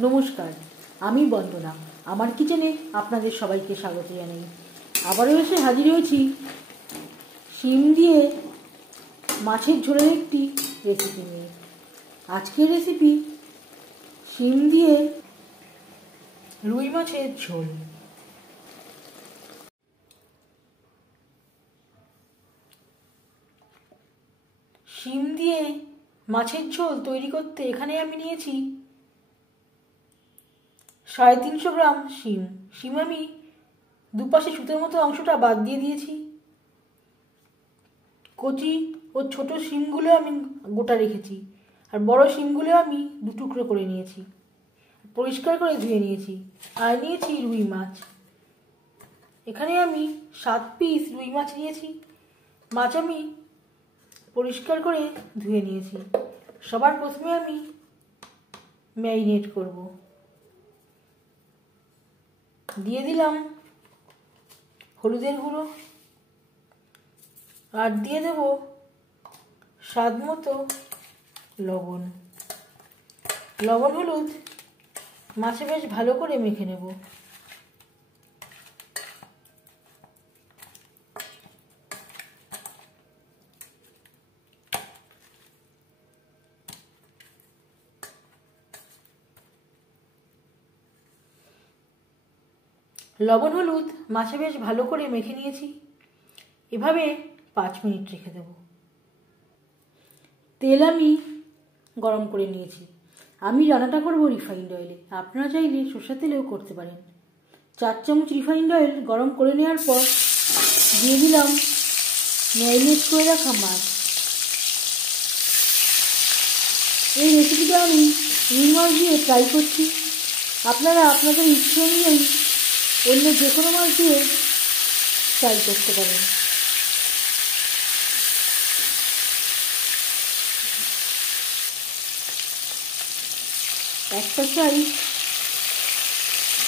নমস্কার, আমি বন্দনা। আমার কিচেনে আপনাদের সবাইকে স্বাগত জানাই। আবারও এসে হাজির হয়েছি শিম দিয়ে মাছের ঝোলের একটি রেসিপি নিয়ে। আজকের রেসিপি শিম দিয়ে রুই মাছের ঝোল। শিম দিয়ে মাছের ঝোল তৈরি করতে এখানে আমি নিয়েছি 350 গ্রাম শিম। শিম আমি দুপাশে সুতোর মতো অংশটা বাদ দিয়ে দিয়েছি। কচি ও ছোট শিমগুলো আমি গোটা রেখেছি, আর বড় শিমগুলো আমি 2 টুকরো করে নিয়েছি, পরিষ্কার করে ধুয়ে নিয়েছি। আর নিয়েছি রুই মাছ। এখানে আমি 7 পিস রুই মাছ নিয়েছি। মাছ আমি পরিষ্কার করে ধুয়ে নিয়েছি। সবার প্রথমে আমি ম্যারিনেট করব। দিয়ে দিলাম হলুদের গুঁড়ো, আর দিয়ে দেব স্বাদ মতো লবণ। লবণ হলুদ মাছে বেশ ভালো করে মেখে নেব। লবণ হলুদ মাছে বেশ ভালো করে মেখে নিয়েছি। এভাবে 5 মিনিট রেখে দেব। তেল আমি গরম করে নিয়েছি। আমি রান্নাটা করব রিফাইন্ড অয়েলে। আপনারা চাইলে সরষের তেলেও করতে পারেন। 4 চামচ রিফাইন্ড অয়েল গরম করে নেওয়ার পর দিয়ে দিলাম ম্যারিনেট করে রাখা মাছ। এই রেসিপিটা আমি রুই মাছ দিয়ে ট্রাই করছি। আপনারা আপনাদের ইচ্ছে অনুযায়ী অন্য যে কোনো মাছ দিয়ে ট্রাই করতে পারেন। একটা সাইড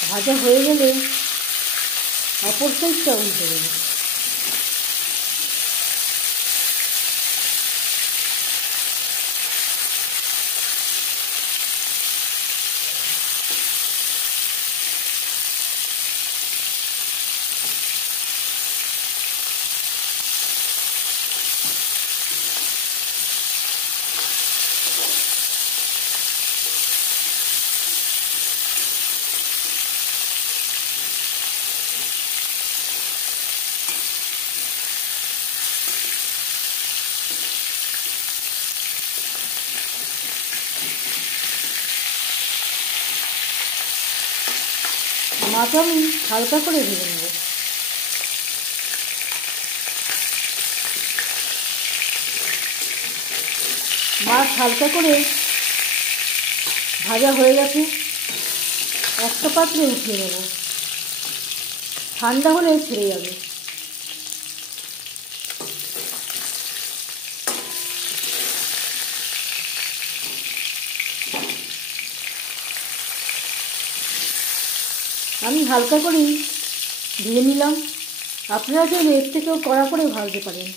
ভাজা হয়ে গেলে অপর সাইডটা উল্টে দেব। মাছ আমি হালকা করে ভেজে নেব। মাছ হালকা করে ভাজা হয়ে গেছে। একটা পাত্রে উঠিয়ে নেব। ঠান্ডা হলে ছেড়ে যাবে। আমি হালকা করেই ভেজে নিলাম। আপনারা চাইলে এর থেকেও কড়া করে ভাজতে পারেন।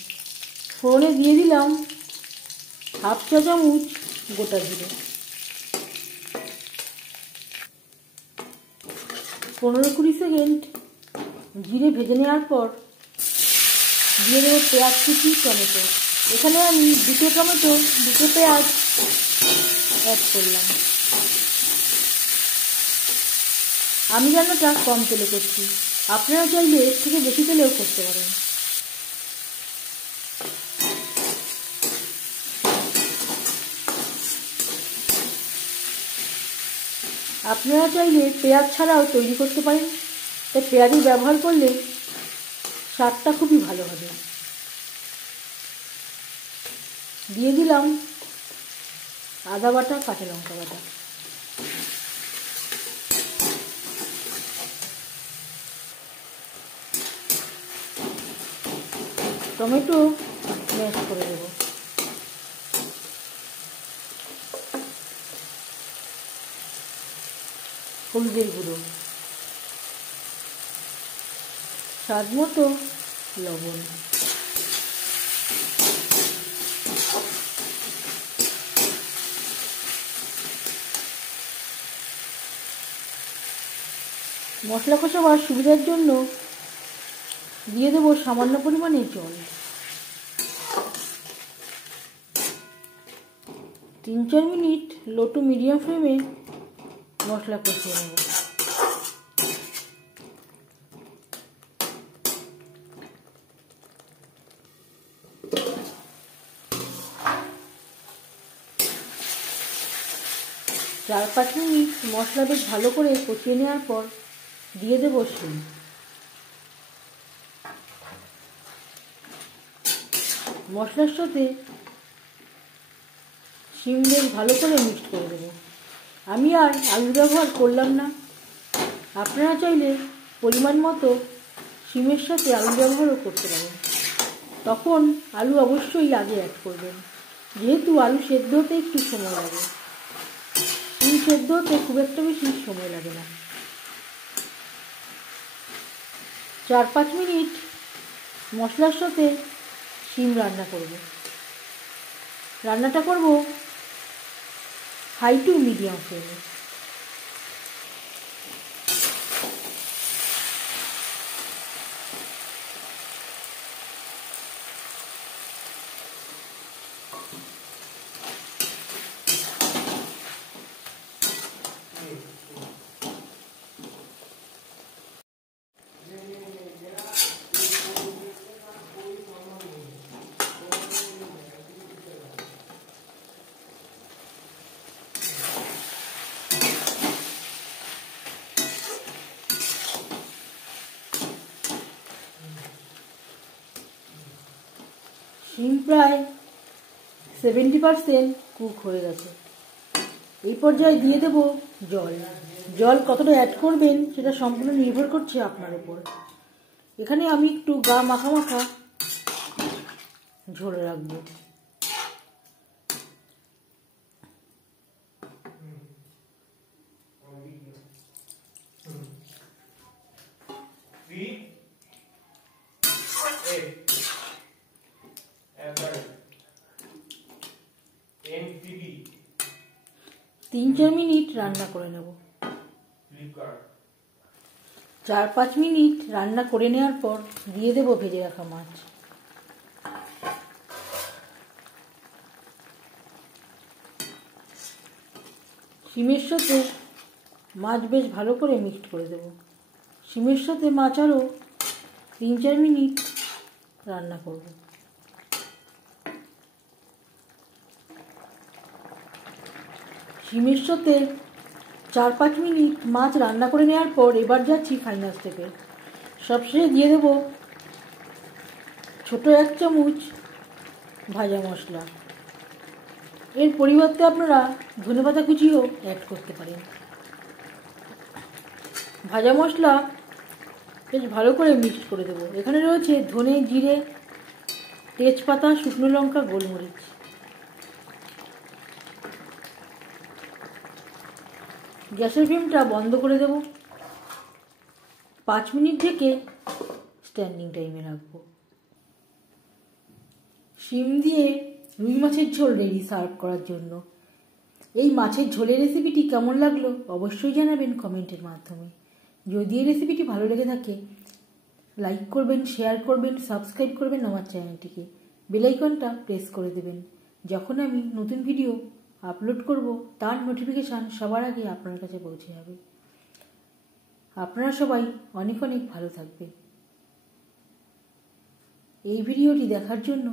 ফোড়নে দিয়ে দিলাম 1/2 চা চামচ গোটা জিরে। 15-20 সেকেন্ড জিরে ভেজে নেওয়ার পর দিয়ে দেবো পেঁয়াজ কুচি, টমেটো। এখানে আমি 2 টমেটো 2 পেঁয়াজ অ্যাড করলাম। আমি রান্নাটা কম তেলে করছি। আপনারা চাইলে এর থেকে বেশি তেলেও করতে পারেন। আপনারা চাইলে পেঁয়াজ ছাড়াও তৈরি করতে পারেন। তাই পেঁয়াজই ব্যবহার করলে স্বাদটা খুবই ভালো হবে। দিয়ে দিলাম আদা বাটা, কাঁচা লঙ্কা বাটা। টমেটো ম্যাশ করে দেব। হলুদের গুঁড়ো, স্বাদ মতো লবণ। মশলা কষাবার সুবিধার জন্য দিয়ে দেবো সামান্য পরিমাণে জল। 3-4 মিনিট লো টু মিডিয়াম ফ্লেমে মশলা কষিয়ে নেব। চার 5 মিনিট মশলা বেশ ভালো করে কষিয়ে নেওয়ার পর দিয়ে দেবো শিম। মশলার সাথে শিম বেশ ভালো করে মিক্সড করে দেবো। আমি আর আলু ব্যবহার করলাম না, আপনারা চাইলে পরিমাণ মতো শিমের সাথে আলু ব্যবহারও করতে পারেন। তখন আলু অবশ্যই আগে অ্যাড করবেন, যেহেতু আলু সেদ্ধ হতে একটু সময় লাগে। শিম সেদ্ধ হতে খুব একটা বেশি সময় লাগে না। 4-5 মিনিট মশলার সাথে শিম রান্না করব। রান্নাটা করব হাই টু মিডিয়াম ফ্লেমে। শিম প্রায় 70% কুক হয়ে গেছে। এই পর্যায়ে দিয়ে দেব জল। জল কতটা অ্যাড করবেন সেটা সম্পূর্ণ নির্ভর করছে আপনার উপর। এখানে আমি একটু গা মাখা মাখা ঝোল রাখবো। তিন 4 মিনিট রান্না করে নেব। 4-5 মিনিট রান্না করে নেওয়ার পর দিয়ে দেব ভেজে রাখা মাছ। শিমের সাথে মাছ বেশ ভালো করে মিক্সড করে দেব। শিমের সাথে মাছ আরও 3-4 মিনিট রান্না করব। শিমের সাথে 4-5 মিনিট মাছ রান্না করে নেওয়ার পর এবার যাচ্ছি ফাইনাল স্টেপে। সবশেষে দিয়ে দেব ছোট 1 চামচ ভাজা মশলা। এর পরিবর্তে আপনারা ধনেপাতা কুচিও অ্যাড করতে পারেন। ভাজা মশলা বেশ ভালো করে মিক্সড করে দেবো। এখানে রয়েছে ধনে, জিরে, তেজপাতা, শুকনো লঙ্কা, গোলমরিচ। গ্যাসের ফ্লেমটা বন্ধ করে দেব। 5 মিনিট ঢেকে স্ট্যান্ডিং টাইমে রাখবো। শিম দিয়ে রুই মাছের ঝোল রেডি সার্ভ করার জন্য। এই মাছের ঝোলের রেসিপিটি কেমন লাগলো অবশ্যই জানাবেন কমেন্টের মাধ্যমে। যদি এই রেসিপিটি ভালো লেগে থাকে লাইক করবেন, শেয়ার করবেন, সাবস্ক্রাইব করবেন আমার চ্যানেলটিকে। বেল আইকনটা প্রেস করে দেবেন। যখন আমি নতুন ভিডিও আপলোড করব তার নোটিফিকেশান সবার আগে আপনার কাছে পৌঁছে যাবে। আপনারা সবাই অনেক অনেক ভালো থাকবেন। এই ভিডিওটি দেখার জন্য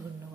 ধন্যবাদ।